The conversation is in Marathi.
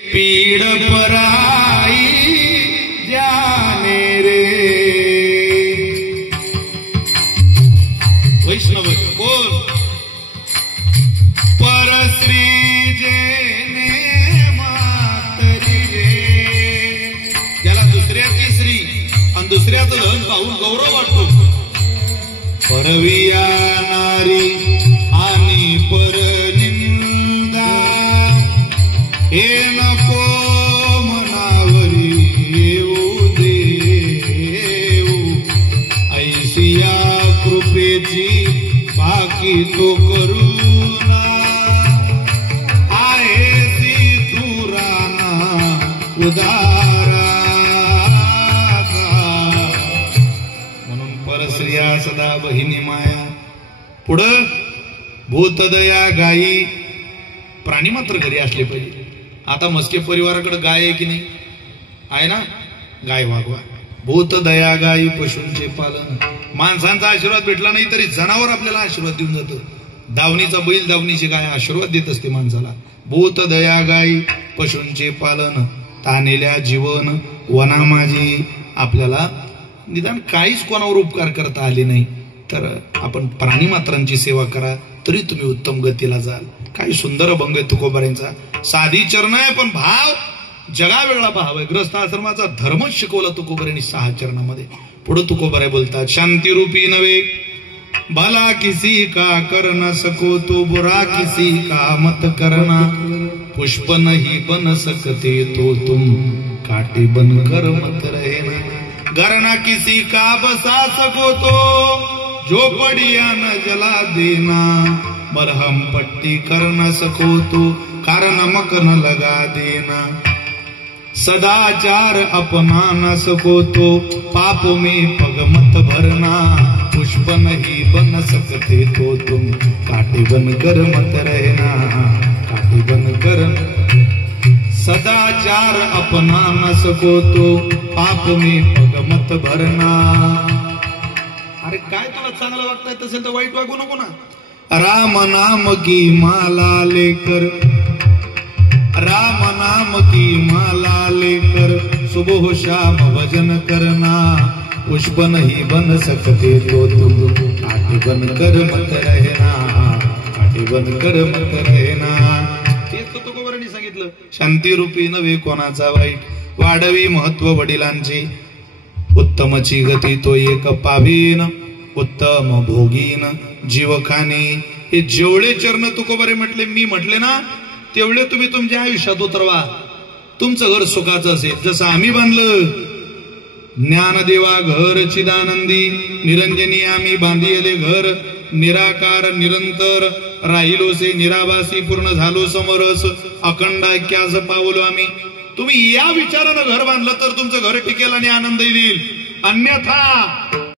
पीड़ पराई जाने रे। वैष्णव बोल परश्री जेने मातरी रे। त्याला दुसऱ्याची श्री आणि दुसऱ्याचं धन पाहून गौरव वाटतो। परविया नारी आणि परनिंदा हे नको मनावरी येऊ देऊ। ऐसिया कृपेची बाकी तो करुणा आहेसी तुराना उदारा। म्हणून परश्रिया सदा बहिणी माया। पुढं भूतदया गायी प्राणी मात्र घरी असले पाहिजे। आता मस्के परिवाराकडे गाय आहे की नाही? आहे ना? गाय वागवा। भूतदया गायी पशूंचे पालन। माणसांचा आशीर्वाद भेटला नाही तरी जनावर आपल्याला आशीर्वाद देऊन जातं। दावणीचा बैल दावणीची गाय आशीर्वाद देत असते माणसाला। भूतदया गायी पशूंचे पालन तानेल्या जीवन वना माझी। आपल्याला निदान काहीच कोणावर उपकार करता आले नाही तर आपण प्राणी मात्रांची सेवा करा तरी तुम्ही उत्तम गतीला जाल। काही सुंदर अभंग आहे तुकोबारांचा। साधी चरण आहे पण भाव जगा वेगळा भाव आहे। ग्रस्त आश्रमाचा धर्मच शिकवला तुकोबारांनी 6 चरणामध्ये। पुढे तुकोबारे बोलतात शांती रूपी नवे भला किसी का कर न सको तो बुरा किसी का मत करना। पुष्प नहीं बन सकते तो तुम काटे बन कर मत रहना। घर न किसी का बसा सको तो झोपड़िया न जला देना। मरहम पट्टी कर न सको तो कार नमक न लगा देना। सदाचार अपना न सको तो पाप में पग मत भरना। पुष्प नहीं बन सकते तो तुम काटे बन कर मत रहना। काटे बन कर सदाचार अपना न सको तो पाप में पग मत भरना। अरे काय तुला चांगलं वागता येत असेल तर वाईट वागू नको ना। राम नाम की माला लेकर राम नाम की माला लेकर सुबह शाम भजन करना। पुष्प नहीं बन सकते तो तुम काटे बन कर मत रहना। काटे बन कर मत रहना। तेच तो तुकोबारांनी सांगितलं शांती रूपी नव्हे कोणाचा वाईट। वाढवी महत्व वडिलांची उत्तमची गती तो एक पावीन। उत्तम भोगीन जीवखानी। हे जेवढे चरण तुकोबारे म्हटले मी म्हटले ना तेवढे तुम्ही तुमच्या आयुष्यात उतरवा। तुमचं घर सुखाचं असेल जसं आम्ही बांधलं। ज्ञानदेवा घर चिदानंदी निरंजनी आम्ही बांधिले घर। निराकार निरंतर राहिलोसे निराभासी पूर्ण झालो समरस। अखंड ऐक्यास पावलो आम्ही। तुम्ही या विचारानं घर बांधलं तर तुमचं घर टिकेल आणि आनंद येईल। अन्यथा